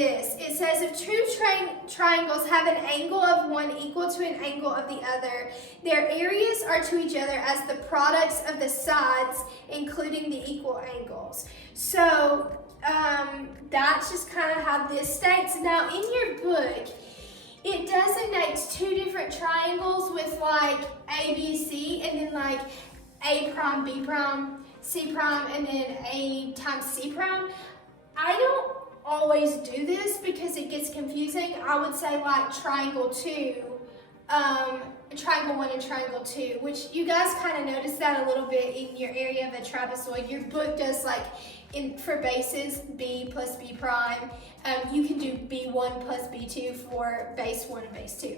this. It says if two triangles have an angle of one equal to an angle of the other, their areas are to each other as the products of the sides, including the equal angles. So that's just kind of how this states. Now in your book, it designates two different triangles with like A, B, C, and then like A prime, B prime, C prime, and then A times C prime. I don't always do this because it gets confusing. I would say like triangle 2, triangle 1 and triangle 2, which you guys kind of notice that a little bit in your area of a trapezoid. Your book does like for bases, B plus B prime. You can do B1 plus B2 for base 1 and base 2.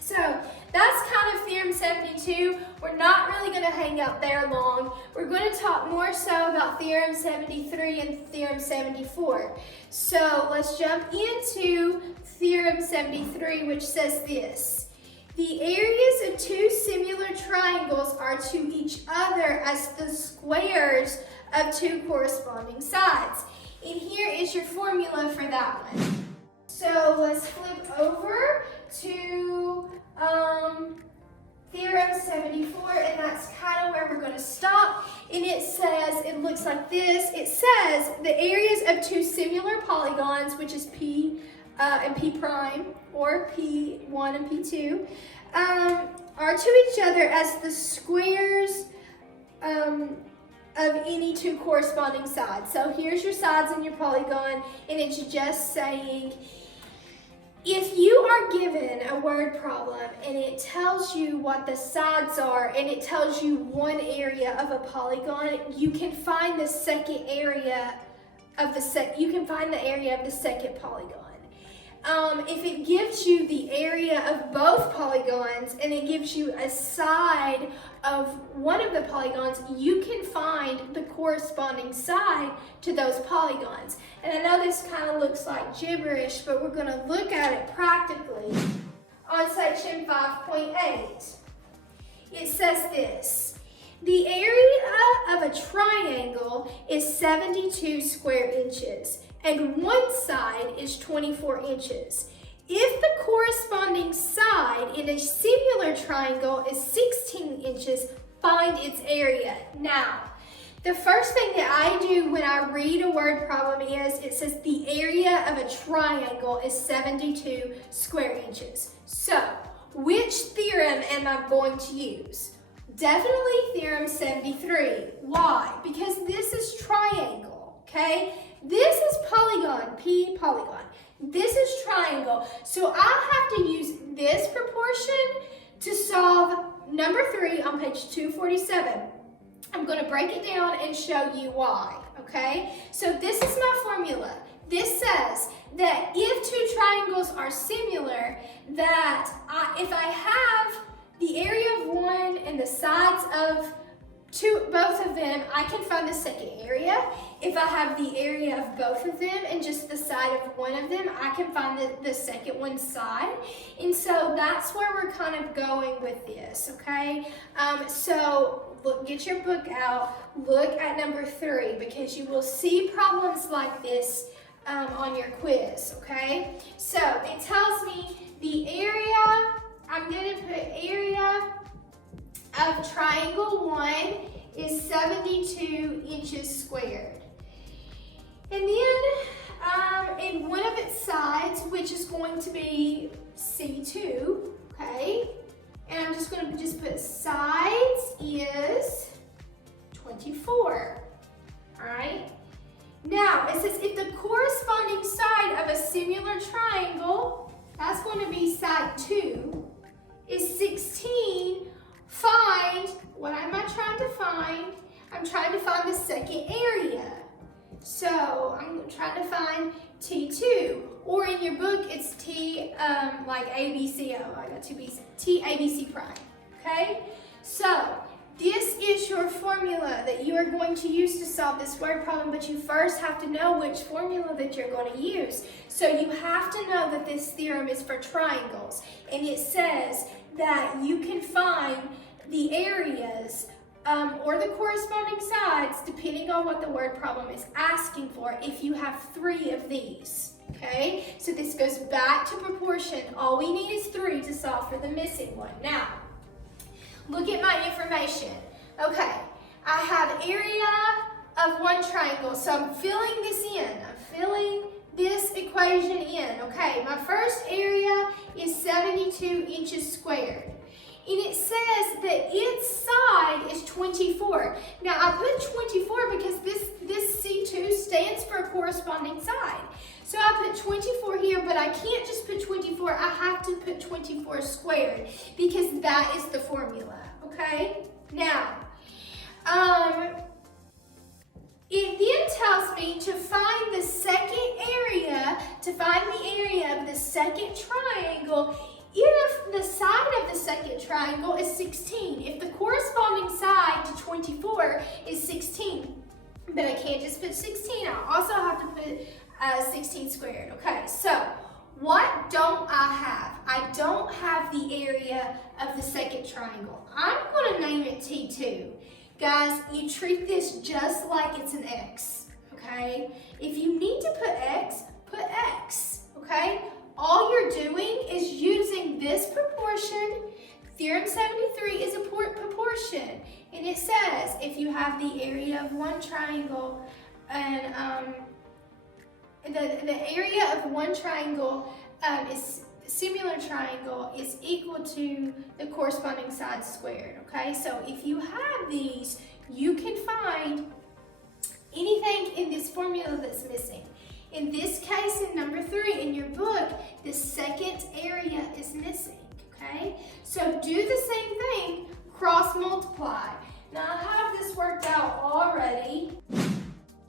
So that's kind of Theorem 72. We're not really going to hang out there long. We're going to talk more so about Theorem 73 and Theorem 74. So let's jump into Theorem 73, which says this. The areas of two similar triangles are to each other as the squares of two corresponding sides. And here is your formula for that one. So let's flip over to Theorem 74, and that's kind of where we're going to stop. And it says, it looks like this. It says the areas of two similar polygons, which is P and P prime, or P1 and P2, are to each other as the squares of any two corresponding sides. So here's your sides in your polygon, and it's just saying, if you are given a word problem and it tells you what the sides are and it tells you one area of a polygon, you can find the second area of the second polygon. If it gives you the area of both polygons and it gives you a side of one of the polygons, you can find the corresponding side to those polygons. And I know this kind of looks like gibberish, but we're going to look at it practically on section 5.8. It says this. The area of a triangle is 72 square inches, and one side is 24 inches. If the corresponding side in a similar triangle is 16 inches, find its area. Now, the first thing that I do when I read a word problem is, it says the area of a triangle is 72 square inches. So, which theorem am I going to use? Definitely Theorem 73. Why? Because this is triangle, okay? This is polygon, P polygon. This is triangle. So I have to use this proportion to solve number 3 on page 247. I'm going to break it down and show you why, okay? So this is my formula. This says that if two triangles are similar, that if I have the area of one and the sides of both of them, I can find the second area. If I have the area of both of them and just the side of one of them, I can find the second one's side. And so that's where we're kind of going with this, okay? So look, get your book out, look at number 3, because you will see problems like this on your quiz, okay? So it tells me the area, I'm going to put area of triangle 1 is 72 inches squared. And then in one of its sides, which is going to be C2, okay? And I'm just going to put sides is 24, all right? Now, it says if the corresponding side of a similar triangle, that's going to be side 2, is 16, find, what am I trying to find? I'm trying to find the second area. So I'm trying to find T2, or in your book it's T, like ABC, oh, I got two B's, T ABC prime, okay? So this is your formula that you are going to use to solve this word problem, but you first have to know which formula that you're going to use. So you have to know that this theorem is for triangles, and it says that you can find the areas or the corresponding sides depending on what the word problem is asking for if you have 3 of these. Okay, so this goes back to proportion. All we need is 3 to solve for the missing one. Now, look at my information. Okay, I have area of one triangle, so I'm filling this in. I'm filling this equation in. Okay, my first area is 72 inches squared. And it says that its side is 24. Now I put 24 because this C2 stands for a corresponding side. So I put 24 here, but I can't just put 24. I have to put 24 squared because that is the formula, okay? Now, it then tells me to find the second area, of the second triangle if the side of the second triangle is 16. If the corresponding side to 24 is 16. But I can't just put 16. I also have to put 16 squared. Okay, so what don't I have? I don't have the area of the second triangle. I'm going to name it T2. Guys, you treat this just like it's an X, okay? If you need to put X, okay? All you're doing is using this proportion. Theorem 73 is a proportion, and it says if you have the area of one triangle and the area of one triangle is similar triangle is equal to the corresponding side squared, okay? So if you have these, you can find anything in this formula that's missing. In this case, in number 3 in your book, the second area is missing, okay? So do the same thing, cross multiply. Now I have this worked out already.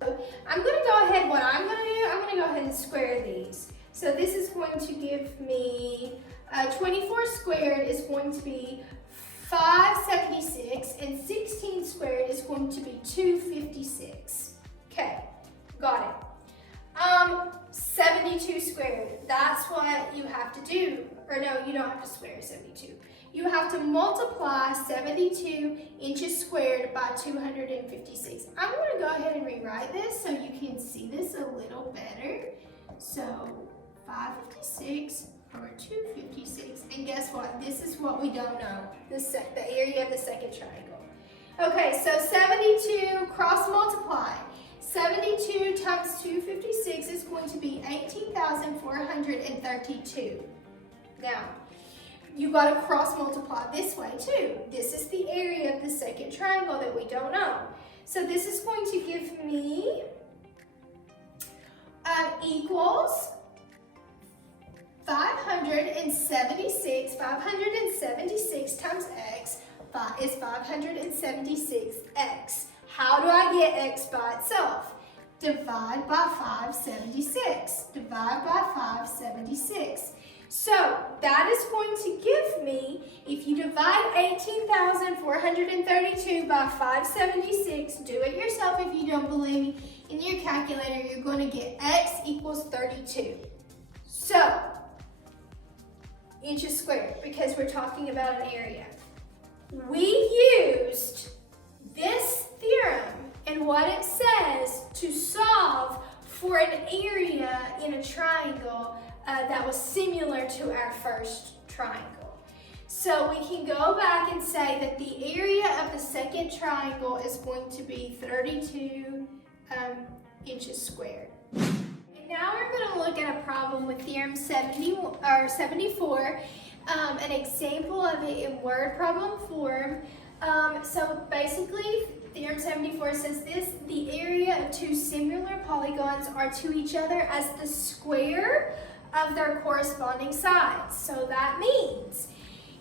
I'm gonna go ahead, what I'm gonna do, I'm gonna go ahead and square these. So this is going to give me, 24 squared is going to be 576, and 16 squared is going to be 256. Okay, got it. 72 squared, that's what you have to do. Or no, you don't have to square 72. You have to multiply 72 inches squared by 256. I'm going to go ahead and rewrite this so you can see this a little better. So 556 over 256, and guess what? This is what we don't know, the area of the second triangle. Okay, so 72 cross multiply. 72 times 256 is going to be 18,432. Now, you got to cross multiply this way too. This is the area of the second triangle that we don't know. So this is going to give me equals 576. 576 times x is 576x. How do I get x by itself? Divide by 576. Divide by 576. So that is going to give me, if you divide 18,432 by 576, do it yourself if you don't believe in your calculator, you're going to get x equals 32. So, inches squared, because we're talking about an area. We used this theorem and what it says to solve for an area in a triangle that was similar to our first triangle. So we can go back and say that the area of the second triangle is going to be 32 inches squared. And now we're going to look at a problem with Theorem 74, an example of it in word problem form. So basically, Theorem 74 says this: the area of two similar polygons are to each other as the square of their corresponding sides. So that means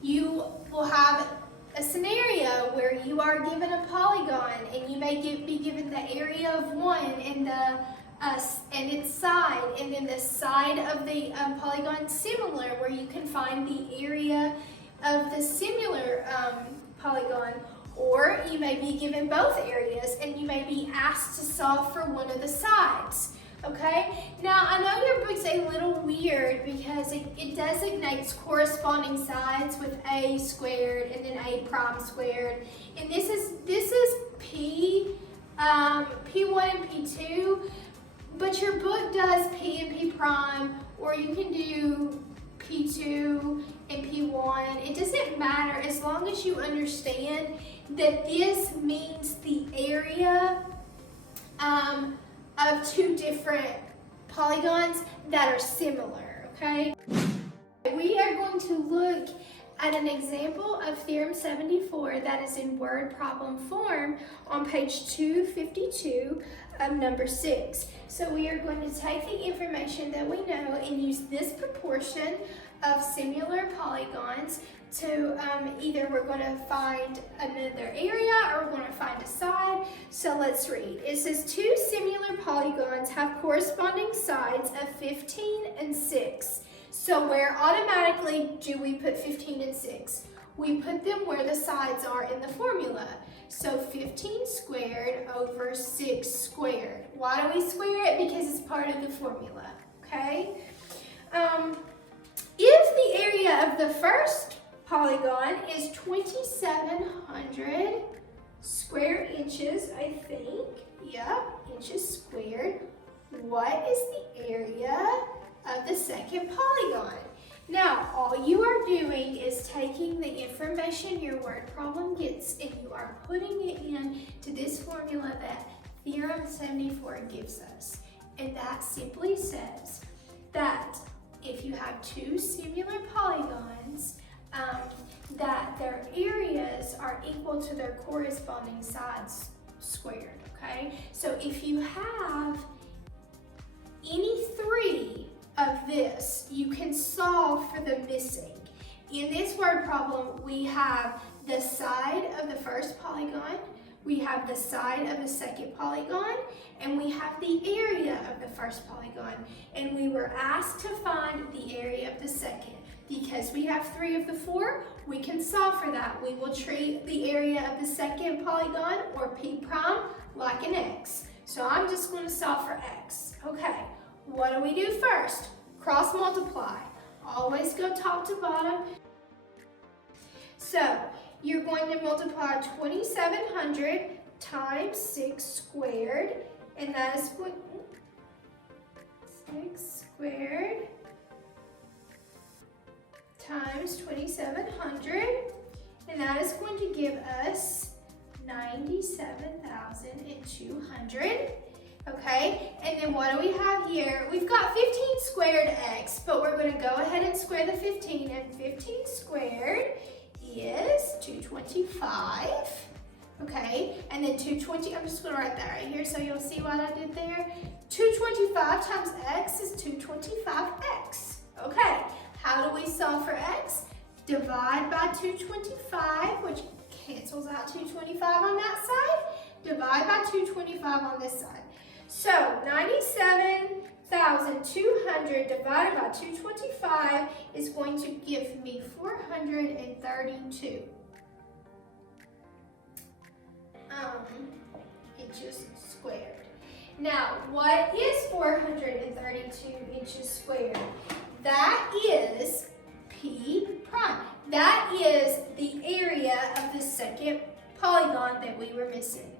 you will have a scenario where you are given a polygon and you may be given the area of one and its side, and then the side of the polygon similar, where you can find the area of the similar polygon. Or you may be given both areas and you may be asked to solve for one of the sides. Okay? Now, I know your book's a little weird because it designates corresponding sides with a squared and then a prime squared. And this is P1 and P2, but your book does P and P prime, or you can do P2 and P1. It doesn't matter as long as you understand that this means the area of two different polygons that are similar, okay? We are going to look at an example of Theorem 74 that is in word problem form on page 252 of number 6. So we are going to take the information that we know and use this proportion of similar polygons to either we're going to find another area or we're going to find a side. So let's read. It says two similar polygons have corresponding sides of 15 and 6. So where automatically do we put 15 and 6? We put them where the sides are in the formula. So 15 squared over 6 squared. Why do we square it? Because it's part of the formula, okay? If the area of the first polygon is 2,700 square inches, I think, yeah, inches squared, what is the area of the second polygon? Now, all you are doing is taking the information your word problem gets and you are putting it in to this formula that Theorem 74 gives us. And that simply says that if you have two similar polygons, that their areas are equal to their corresponding sides squared, okay? So if you have any three of this, you can solve for the missing. In this word problem, we have the side of the first polygon, we have the side of the second polygon, and we have the area of the first polygon. And we were asked to find the area of the second. Because we have 3 of the 4, we can solve for that. We will treat the area of the second polygon, or P prime, like an x. So I'm just going to solve for x. Okay, what do we do first? Cross multiply. Always go top to bottom. So you're going to multiply 2,700 times 6 squared, and that is 6 squared times 2,700, and that is going to give us 97,200. Okay, and then what do we have here? We've got 15 squared x, but we're going to go ahead and square the 15, and 15 squared is 225. Okay, and then 220, I'm just going to write that right here so you'll see what I did there. 225 times x is 225x. Okay, how do we solve for x? Divide by 225, which cancels out 225 on that side. Divide by 225 on this side. So 97,200 divided by 225 is going to give me 432 inches squared. Now, what is 432 inches squared? That is P prime. That is the area of the second polygon that we were missing.